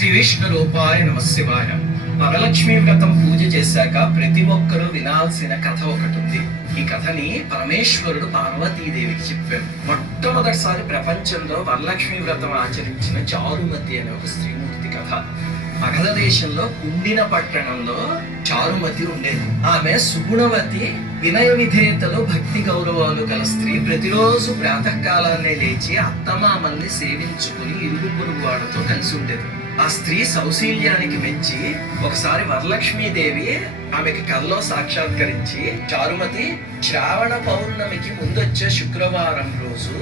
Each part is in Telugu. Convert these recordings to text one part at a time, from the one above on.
శ్రీ విష్ణు రూపాయ నమశివాయ. వరలక్ష్మి వ్రతం పూజ చేశాక ప్రతి ఒక్కరూ వినాల్సిన కథ ఒకటి ఉంది. ఈ కథని పరమేశ్వరుడు పార్వతీదేవికి చెప్పారు. మొట్టమొదటిసారి ప్రపంచంలో వరలక్ష్మి వ్రతం ఆచరించిన చారుమతి అనే ఒక స్త్రీమూర్తి కథ. మగధ దేశంలో కుండిన పట్టణంలో చారుమతి ఉండేది. ఆమె సుగుణవతి, వినయ విధేయతలు, భక్తి గౌరవాలు గల స్త్రీ. ప్రతిరోజు ప్రాతకాలాన్నే లేచి అత్తమామల్ని సేవించుకుని ఇరుగు పొరుగు వాడితో కలిసి ఉండేది. ఆ స్త్రీ సౌశీల్యానికి మెచ్చి ఒకసారి వరలక్ష్మీదేవి ఆమెకి కల్లో సాక్షాత్కరించి, చారుమతి, శ్రావణ పౌర్ణమికి ముందొచ్చే శుక్రవారం రోజు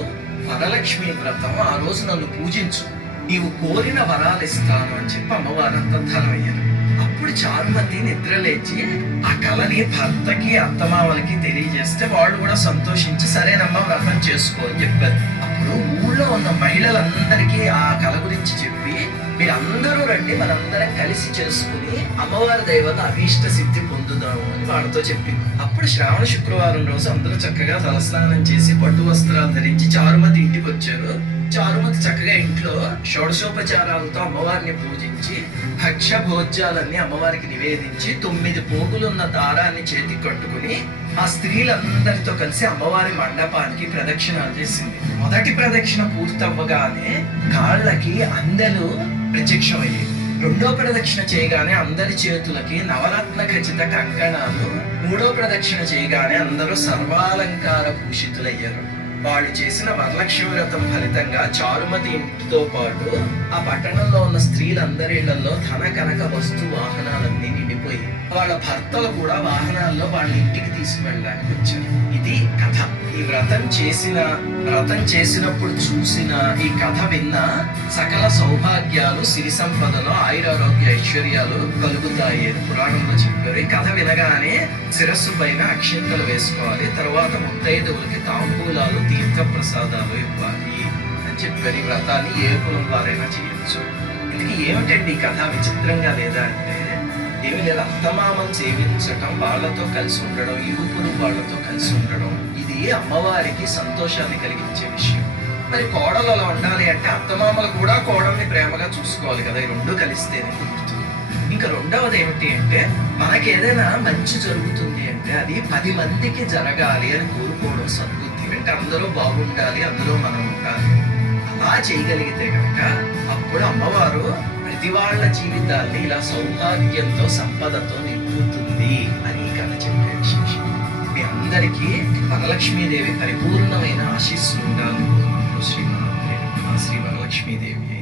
వరలక్ష్మి వ్రతం, ఆ రోజు నన్ను పూజించు, నీవు కోరిన వరాలు ఇస్తాను అని చెప్పి అమ్మవారంతా ధనమయ్యారు. అప్పుడు చారుమతి నిద్రలేచి ఆ కళని భర్తకి అత్తమామలకి తెలియజేస్తే వాళ్ళు కూడా సంతోషించి సరేనమ్మా వ్రతం చేసుకో అని చెప్పారు. అప్పుడు ఊళ్ళో ఉన్న మహిళలందరికీ ఆ కళ గురించి చెప్పి, మీరందరూ రండి, మనందరం కలిసి చేసుకుని అమ్మవారి దైవత అభీష్ట సిద్ధి పొందుదాము అని వాళ్ళతో చెప్పింది. అప్పుడు శ్రావణ శుక్రవారం రోజు అందరూ చక్కగా తలస్నానం చేసి పట్టు వస్త్రాలు ధరించి చారుమతి ఇంటికి వచ్చారు. చారుమతి చక్కగా ఇంట్లో షోడశోపచారాలతో అమ్మవారిని పూజించి భక్ష్య భోజ్యాలన్నీ అమ్మవారికి నివేదించి 9 పోగులున్న దారాన్ని చేతికి కట్టుకుని ఆ స్త్రీలందరితో కలిసి అమ్మవారి మండపానికి ప్రదక్షిణాలు చేసింది. మొదటి ప్రదక్షిణ పూర్తవ్వగానే కాళ్ళకి అందెలు ప్రత్యక్షమయ్యాయి. రెండో ప్రదక్షిణ చేయగానే అందరి చేతులకి నవరత్న ఖచ్చిత కంకణాలు, మూడో ప్రదక్షిణ చేయగానే అందరూ సర్వాలంకార భూషితులయ్యారు. వాళ్ళు చేసిన వరలక్ష్మి వ్రతం ఫలితంగా చారుమతి ఇంటితో పాటు ఆ పట్టణంలో ఉన్న స్త్రీలందరి ఇళ్లలో ధన కనక వస్తు వాహనాలన్నీ నిండిపోయి వాళ్ళ భర్తలు కూడా వాహనాల్లో వాళ్ళ ఇంటికి తీసుకువెళ్ళడానికి వచ్చారు. ఇది కథ. ఈ వ్రతం చేసినప్పుడు చూసిన, ఈ కథ విన్న సకల సౌభాగ్యాలు, సిరి సంపదలు, ఆయురారోగ్య ఐశ్వర్యాలు కలుగుతాయి అని పురాణంలో చెప్పారు. ఈ కథ వినగానే శిరస్సు పైన అక్షింతలు వేసుకోవాలి, తర్వాత ముత్తైదువులకి తాంబూలాలు, తీర్థ ప్రసాదాలు ఇవ్వాలి అని చెప్పారు. ఈ వ్రతాన్ని ఏ కులం వారైనా చేయొచ్చు. ఇది ఏమిటండి ఈ కథ, విచిత్రంగా లేదా అంటే ఏమి లేదు. అత్తమామను సేవించటం, వాళ్ళతో కలిసి ఉండడం, ఇరుపురు వాళ్ళతో కలిసి ఉండడం, ఇది అమ్మవారికి సంతోషాన్ని కలిగించే విషయం. మరి కోడలు అలా ఉండాలి అంటే అత్తమామలు కూడా కోడల్ని ప్రేమగా చూసుకోవాలి కదా. ఈ రెండు కలిస్తేనే కుదురుతుంది. ఇంకా రెండవది ఏమిటి అంటే, మనకి ఏదైనా మంచి జరుగుతుంది అంటే అది 10 మందికి జరగాలి అని కోరుకోవడం సద్బుద్ధి. అంటే అందరూ బాగుండాలి, అందులో మనం ఉండాలి. అలా చేయగలిగితే కనుక అప్పుడు అమ్మవారు ప్రతి వాళ్ళ జీవితాన్ని ఇలా సౌభాగ్యంతో, సంపదతో నింపుతుంది అని కథ చెప్పే విశేషం. మీ అందరికీ వరలక్ష్మీదేవి పరిపూర్ణమైన ఆశీస్సులు ఉండాలి. శ్రీ వరలక్ష్మీదేవి.